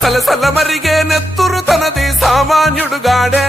సలసల మరిగే నెత్తురు తనది సామాన్యుడుగాడే.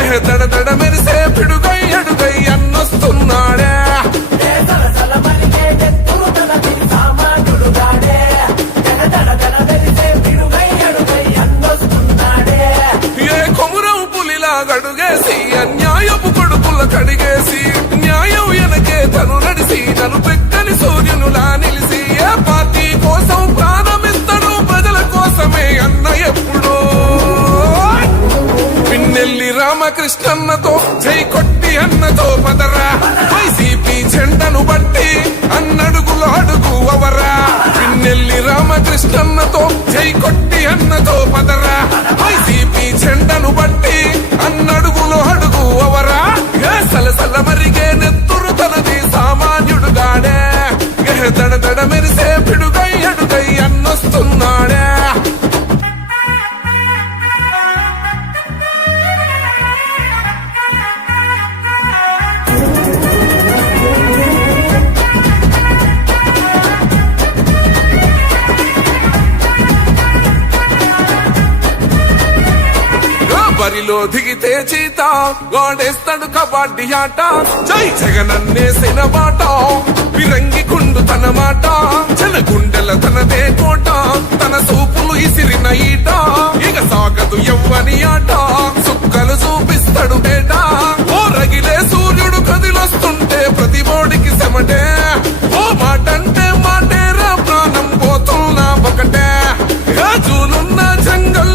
ఎహ దడ దడ మెరిసే పిడుగై అడుగై అన్నొస్తున్నాడే. ఏ కొమురం పులిలా గడుగేసి అన్యాయపు కొడుకుల కడిగేసి న్యాయం వెనకే తను నడిసి నలుపెక్కని సూర్యునులా పిన్నెల్లి రామకృష్ణన్నతో జై కొట్టి అన్నతో పదరా. వైసీపీ జెండను బట్టి అన్నడుగులు అడుగు అవరా. పిన్నెల్లి రామకృష్ణన్నతో జై కొట్టి అన్నతో పదరా. వైసీపీ జెండను బట్టి అన్నడుగులు అడుగు అవరా. ఏ సలసల మరిగే నెత్తురు తనది సామాన్యుడుగాడే ఏ దడ దడ మెరిసే పిడుగా దారిలో దిగితే చీత వాడేస్తాడు కబడ్డీ ఆట. జై జగనన్నేసిన మాట విరంగి కుండు తన మాట. జన గుండెల తనదే కోట తన సూపులు ఇసిరిన ఈట. ఇక సాగదు ఎవ్వని ఆట సుక్కలు చూపిస్తాడు బేట ఓ రగిలే సూర్యుడు కదిలొస్తుంటే ప్రతి బోడికి శమటే ఓ మాటంటే మాటేరా ప్రాణం పోతున్నా ఒకటే. రాజులున్న జంగల్